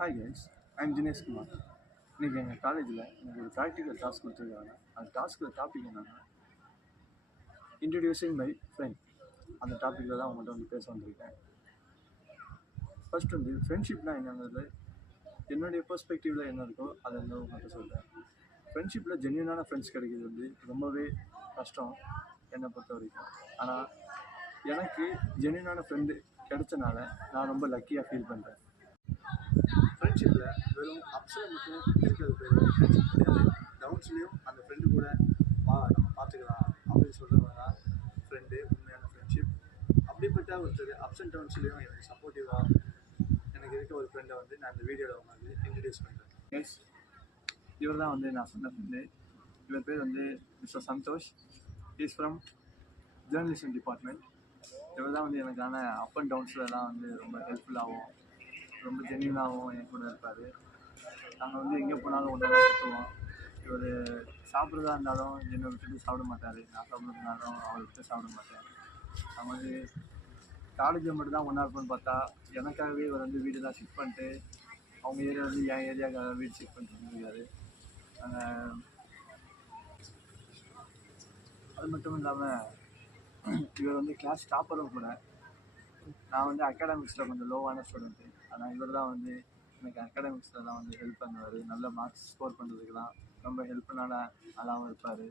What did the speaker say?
Hi guys, I'm Dinesh Kumar. இன்றைக்கி எங்கள் காலேஜில் எனக்கு ஒரு ப்ராக்டிக்கல் டாஸ்க் கொடுத்துருக்காங்க. அந்த டாஸ்கில் டாபிக் என்னென்னா இன்ட்ரடியூசிங் மை ஃப்ரெண்ட். அந்த டாப்பிக்கில் தான் அவங்கள்ட்ட வந்து பேச வந்திருக்கேன். ஃபர்ஸ்ட் வந்து ஃப்ரெண்ட்ஷிப்னால் என்னங்கிறது என்னுடைய பெர்ஸ்பெக்டிவில் என்ன இருக்கோ அதை வந்து உங்கள்கிட்ட சொல்கிறேன். ஃப்ரெண்ட்ஷிப்பில் ஜென்யூனான ஃப்ரெண்ட்ஸ் கிடைக்கிறது வந்து ரொம்பவே கஷ்டம் என்னை பொறுத்த வரைக்கும். ஆனால் எனக்கு ஜென்யூனான ஃப்ரெண்டு கிடைச்சனால நான் ரொம்ப லக்கியாக ஃபீல் பண்ணுறேன். ஃப்ரெண்ட்ஷிப்பில் வெறும் அப்ஸில் மட்டும் இருக்கிறது பேர் ஃப்ரெண்ட்ஷிப் கிடையாது. டவுன்ஸ்லேயும் அந்த ஃப்ரெண்டு கூட வா நம்ம பார்த்துக்கலாம் அப்படின்னு சொல்கிறவங்க தான் ஃப்ரெண்டு, உண்மையான ஃப்ரெண்ட்ஷிப். அப்படிப்பட்ட ஒருத்தர் அப்ஸ் அண்ட் டவுன்ஸ்லேயும் எனக்கு சப்போர்ட்டிவாக எனக்கு இருக்க ஒரு ஃப்ரெண்டை வந்து நான் இந்த வீடியோவில் உங்களுக்கு இன்ட்ரடியூஸ் பண்ணுறேன். எஸ், இவர் தான் வந்து நான் சொன்ன ஃப்ரெண்டு. இவர் பேர் வந்து mister Santhosh. Is from journalism department. இவர் தான் வந்து எனக்கான அப் அண்ட் டவுன்ஸ்லாம் வந்து ரொம்ப ஹெல்ப்ஃபுல்லாகவும் ரொம்ப ஜென்யூனாகவும் என் கூட இருப்பார். நாங்கள் வந்து எங்கே போனாலும் ஒன்றா தான் சுற்றுவோம். இவர் சாப்பிட்றதா இருந்தாலும் என்னை விட்டுட்டு சாப்பிட மாட்டார். நான் சாப்பிட்றதுனாலும் அவரை விட்டு சாப்பிட மாட்டேன். நம்ம வந்து காலேஜில் மட்டும் தான் ஒன்றா இருப்போம்னு பார்த்தா எனக்காகவே இவர் வந்து வீடெல்லாம் ஷிஃப்ட் பண்ணிட்டு அவங்க ஏரியா வந்து என் ஏரியாவுக்காக வீடு ஷிஃப்ட் பண்ணிட்டு வந்துருக்காரு. அது மட்டும் இல்லாமல் இவர் வந்து கிளாஸ் டாப்பரும் கூட. நான் வந்து அகாடமிக்ஸில் கொஞ்சம் லோவான ஸ்டூடெண்ட்டு. ஆனால் இவர் தான் வந்து எனக்கு அகாடமிக்ஸ்லலாம் வந்து ஹெல்ப் பண்ணுவார். நல்ல மார்க்ஸ் ஸ்கோர் பண்ணுறதுக்கெலாம் ரொம்ப ஹெல்ப்ஃபுல்லான ஆளாகவும் இருப்பார்.